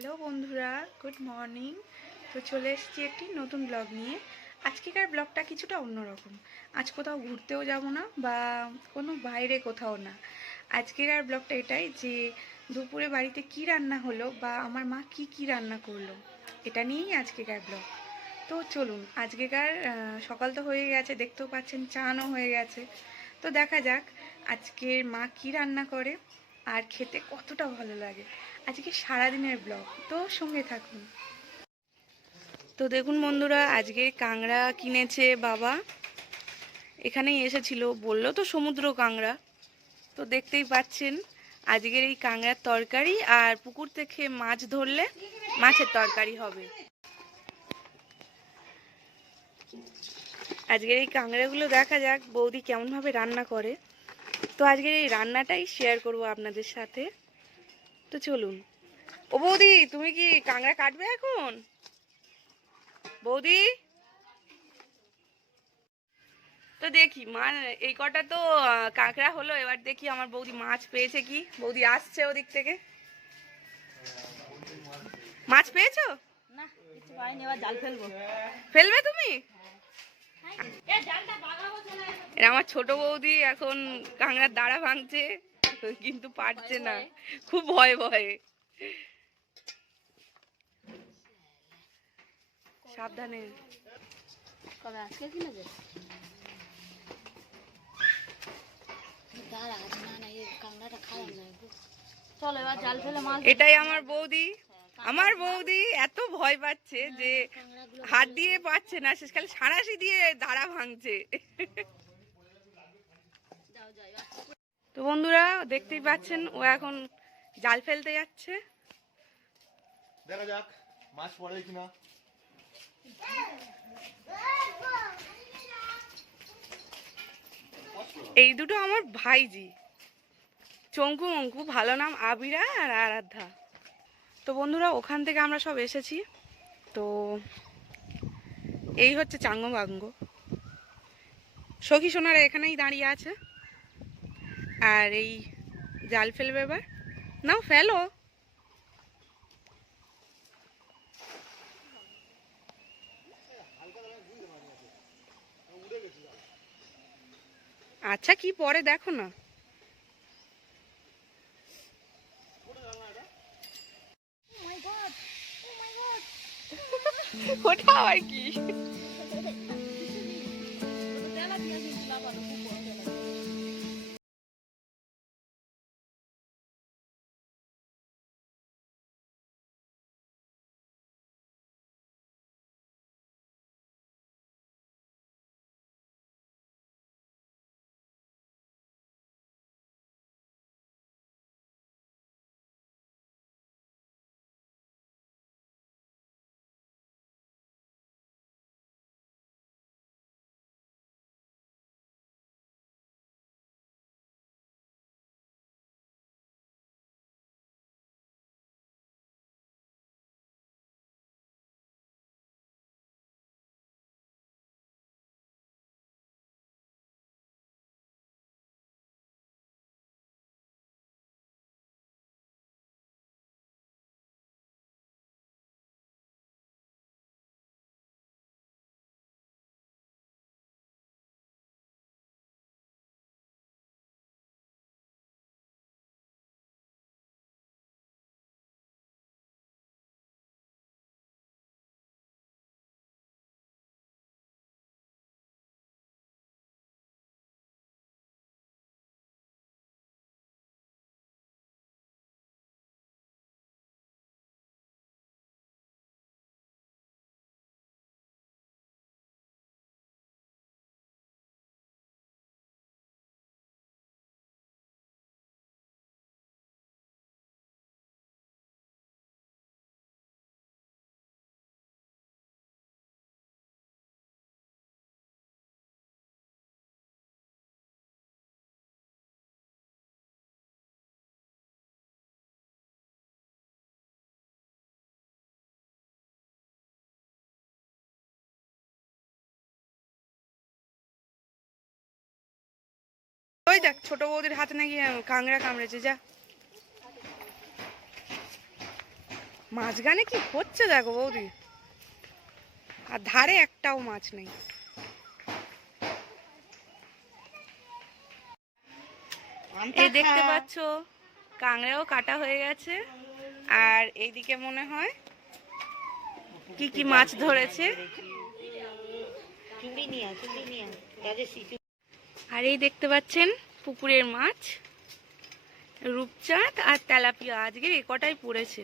Hello বন্ধুরা, good morning. তো চলে এসেছি একটি নতুন ব্লগ নিয়ে। আজকেকার ব্লগটা কিছুটা অন্যরকম। আজ কোথাও ঘুরতেও যাব না বা কোনো বাইরে কোথাও না। আজকেকার ব্লগটা এটাই যে দুপুরে বাড়িতে কি রান্না হলো বা আমার মা কি কি রান্না করলো, এটা নিয়েই আজকেকার ব্লগ। তো চলুন, আজকেকার সকাল তো হয়ে গেছে, দেখতেও পাচ্ছেন চানও হয়ে গেছে। তো দেখা যাক আজকের মা কি রান্না করে আর খেতে কতটা ভালো লাগে। আজকে সারাদিনের ব্লগ, তো সঙ্গে থাকুন। তো দেখুন বন্ধুরা, আজকে কাঁকড়া কিনেছে বাবা, এখানেই এসেছিল, বললো তো সমুদ্র কাঁকড়া। তো দেখতেই পাচ্ছেন আজকের এই কাঁকড়ার তরকারি, আর পুকুর থেকে মাছ ধরলে মাছের তরকারি হবে। আজকের এই কাঁকড়াগুলো দেখা যাক বৌদি কেমনভাবে রান্না করে। তো আজকের এই রান্নাটাই শেয়ার করব আপনাদের সাথে। তো চলুন। ও বৌদি, তুমি কি কাঁকড়া কাটবে এখন? বৌদি, তো দেখি মা, এই কটা তো কাঁকড়া হলো, এবার দেখি আমার বৌদি মাছ পেয়েছে কি। বৌদি আসছে ওদিক থেকে। মাছ পেয়েছো? না, কিছু পাইনি, এবার জাল ফেলবো। ফেলবে তুমি? এরা আমার ছোট বৌদি এখন কাঁকড়ার দাঁড়া ভাঙছে, কিন্তু পারছে না, খুব ভয়ে ভয়ে। সাবধানে। কবে আজকে কিনেছে? দাঁড়া, আজ না না, এই কাঁকড়াটা খারাপ নয়। চলো এবার জাল ফেলে মাছ। এটাই আমার বৌদি। আমার বৌদি এত ভয় পাচ্ছে যে হাত দিয়ে পাচ্ছে না, শেষকালে সাঁড়াশি দিয়ে দাঁড়া ভাঙছে। তো বন্ধুরা দেখতেই পাচ্ছেন, ও এখন জাল ফেলতে যাচ্ছে। দেখা যাক মাছ পড়ে কিনা। এই দুটো আমার ভাইজি, চঙ্কু মঙ্কু, ভালো নাম আবিরা আর আরাধ্যা। তো বন্ধুরা ওখান থেকে আমরা সব এসেছি। তো এই হচ্ছে চাঙ্গ বাঙ্গ, সখী সোনারা এখানেই দাঁড়িয়ে আছে। আর এই জাল ফেলবে এবার। নাও ফেলো। আচ্ছা, কি পরে দেখো না। ওটা আর কি? ওই দেখ ছোট বৌদির হাতে নাকি কাংড়া কামড়েছে, যা। মাঝখানে কি হচ্ছে দেখো বৌদি, আর ধারে একটাও মাছ নেই। এই দেখতে পাচ্ছ কাঁকড়াও কাটা হয়ে গেছে, আর এইদিকে মনে হয় কি কি মাছ ধরেছে। আর এই দেখতে পাচ্ছেন পুকুরের মাছ, রূপচাঁদ আর তেলাপিয়া, আজকে এ কটাই পড়েছে।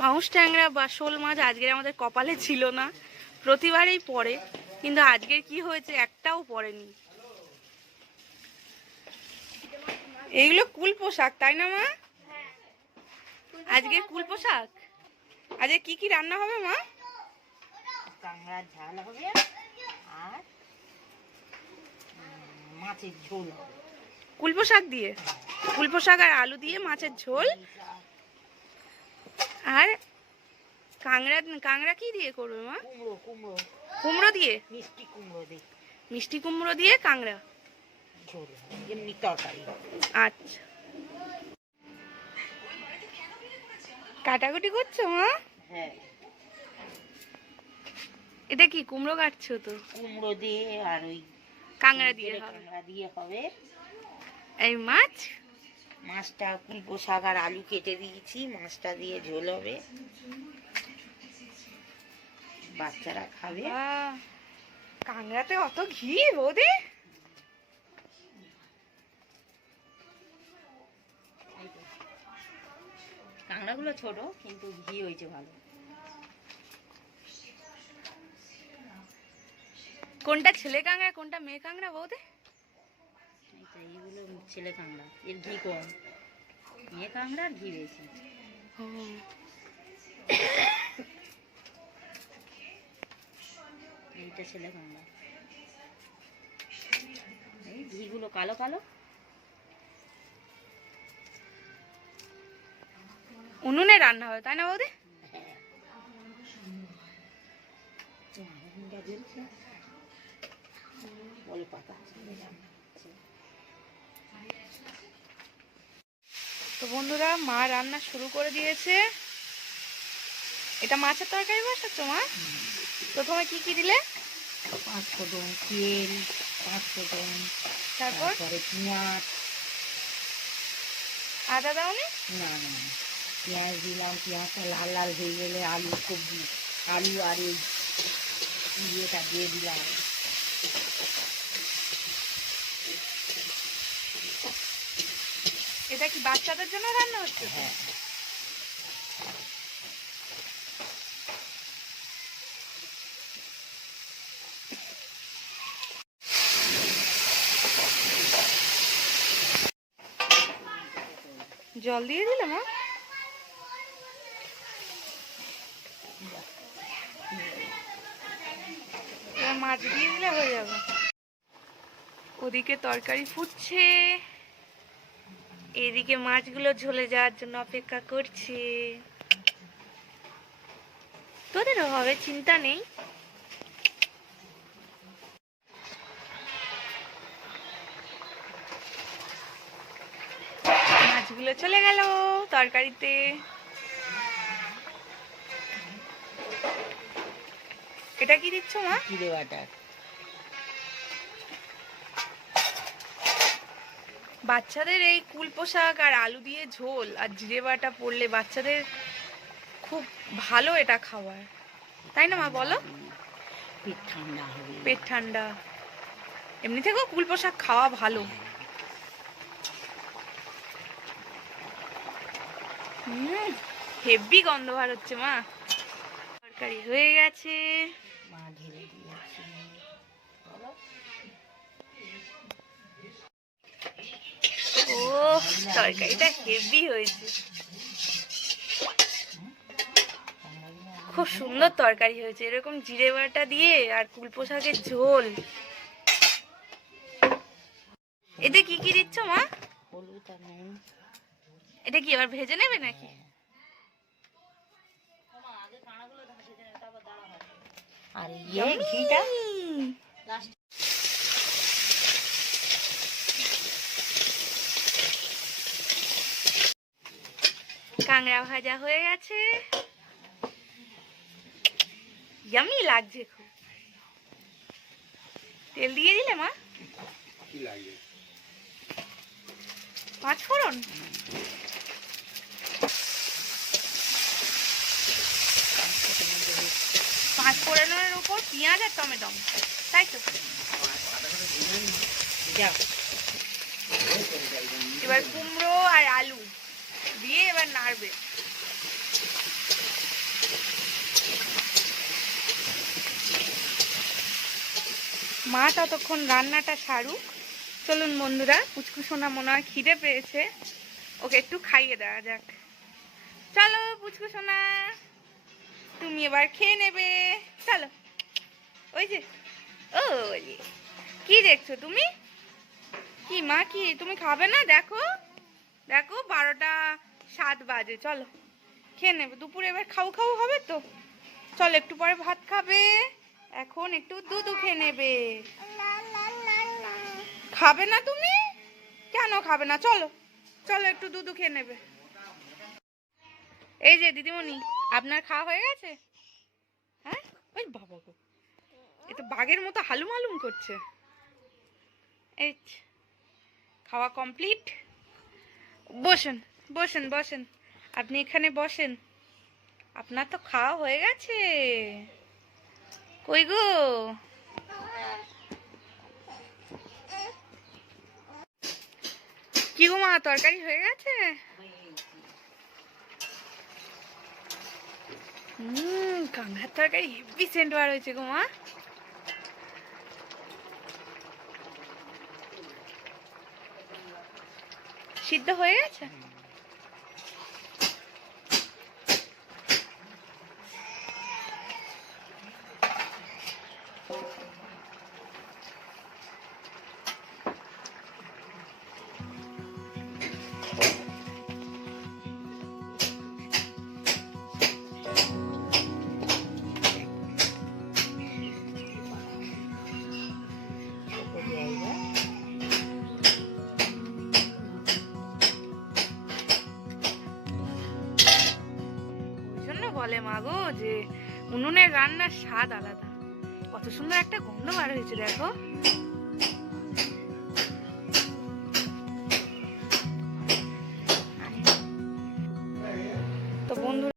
পাউস ট্যাংরা বা শোল মাছ আজকের আমাদের কপালে ছিল না, প্রতিবারেই পড়ে, কিন্তু আজকের কি হয়েছে একটাও পড়েনি। এইগুলো কুল পোশাক তাই না মা? আজকে কুল পোশাক। আজকে কি কি রান্না হবে মা? কাঁকড়ার ঝাল হবে আর মাছের ঝোল হবে। কুল পোশাক দিয়ে, কুল পোশাক আর আলু দিয়ে মাছের ঝোল। আর কাঁকড়া, কাঁকড়া কি দিয়ে করবে মা? কুমড়ো কুমড়ো কুমড়ো দিয়ে, মিষ্টি কুমড়ো দিয়ে মিষ্টি কুমড়ো দিয়ে কাঁকড়া ঝোল হবে, এমনি তরকারি। আচ্ছা, কাটাকুটি করছো মা? হ্যাঁ, এটা কি কুমড়ো কাটছো তো? কুমড়ো দিয়ে আর ওই কাঁকড়া দিয়ে হবে। কাঁকড়া দিয়ে হবে। এই মাছ, মাছটা কুলপো শাক আর আলু কেটে দিয়েছি, মাছটা দিয়ে ঝোল হবে, বাচ্চারা খাবে। বাহ, কাঁকড়াতে অত ঘি বৌদি। কাঁকড়াগুলো ছোট কিন্তু ঘি হয়েছে ভালো। কোনটা ছেলে কাঁকড়া কোনটা মেয়ে কাঁকড়া বৌদি? এইগুলো ছেলে কাঁকড়া, এর ঘি কম, মেয়ে কাঁকড়ার ঘি বেশি। ও, এইটা ছেলে কাঁকড়া, এই ঘিগুলো কালো কালো। উনুনে রান্না হবে তাই না বৌদি? তো বন্ধুরা মা রান্না শুরু করে দিয়েছে। এটা মাছের তরকারি বসাচ্ছ মা? প্রথমে কি কি দিলে? 5 ফোঁটন তেল, 5 ফোঁটন, তারপর তারপরে পেঁয়াজ। আদা দাওনি? না না, পেঁয়াজ দিলাম, পেঁয়াজটা লাল লাল হয়ে গেলে আলু সবজি, আলু আর এই ইয়েটা দিয়ে দিলাম। এটা কি বাচ্চাদের জন্য রান্না হচ্ছে? হ্যাঁ, জল দিয়ে দিলে মা? এবার মাছ দিয়ে দিলে হয়ে যাবে। ওদিকে তরকারি ফুটছে, এদিকে মাছগুলো ঝলে যাওয়ার জন্য অপেক্ষা করছে। তোদেরও হবে, চিন্তা নেই। মাছগুলো চলে গেল তরকারিতে। এটা কি দিচ্ছ মা? জিরে বাটা। বাচ্চাদের এই কুল পোশাক আর আলু দিয়ে ঝোল আর জিরে বাটা পড়লে বাচ্চাদের খুব ভালো এটা খাবার, তাই না মা বলো? পেট ঠান্ডা হবে। পেট ঠান্ডা, এমনি থেকেও কুল পোশাক খাওয়া ভালো। হেভি গন্ধ বার হচ্ছে মা। তরকারি হয়ে গেছে, মা ঢেলে দিয়েছি। বলো। ও তরকারিটা হেভি হয়েছে, খুব সুন্দর তরকারি হয়েছে। এরকম জিরে বাটা দিয়ে আর কুল পোশাকের ঝোল। এতে কি কি দিচ্ছ মা? হলুদ আর নুন। এটা কি আবার ভেজে নেবে নাকি? আর ইয়ে ঘিটা কাঁকড়া ভাজা হয়ে গেছে, ইয়ামি লাগছে খুব। তেল দিয়ে দিলে মা? কি লাগে? পাঁচ ফোড়ন। পাঁচ ফোড়নের উপর পেঁয়াজ আর টমেটো, তাই তো? যাও এবার কুমড়ো আর আলু দিয়ে এবার নাড়বে। মা ততক্ষণ রান্নাটা সারুক। চলুন বন্ধুরা, পুচকু সোনা মনে হয় খিদে পেয়েছে, ওকে একটু খাইয়ে দেওয়া যাক। চলো পুচকু সোনা, তুমি এবার খেয়ে নেবে, চলো। ওই যে, ও কি দেখছো তুমি? কি মা, কি তুমি খাবে না? দেখো দেখো 12টা 7 বাজে, চলো খেয়ে নেবে। দুপুরে এবার খাও খাও হবে তো, চলো একটু পরে ভাত খাবে, এখন একটু দুধ খেয়ে নেবে। খাবে না তুমি? কেন খাবে না? চলো চলো একটু দুধ খেয়ে নেবে। এই যে দিদিমণি, আপনার খাওয়া হয়ে গেছে? হ্যাঁ, ওই বাবা গো, এ তো বাঘের মতো হালুম হালুম করছে। এই খাওয়া কমপ্লিট। বসেন বসেন বসেন, আপনি এখানে বসেন, আপনার তো খাওয়া হয়ে গেছে। কই গো? কি গো মা, তরকারি হয়ে গেছে? কাঁকড়ার তরকারি হেভি সেন্ট বার হয়েছে গো মা। সিদ্ধ হয়ে গেছে? ওই জন্য বলে মা গো যে উনুনের রান্নার স্বাদ আলাদা। কত সুন্দর একটা গন্ধ বার হয়েছে দেখো। তো বন্ধুরা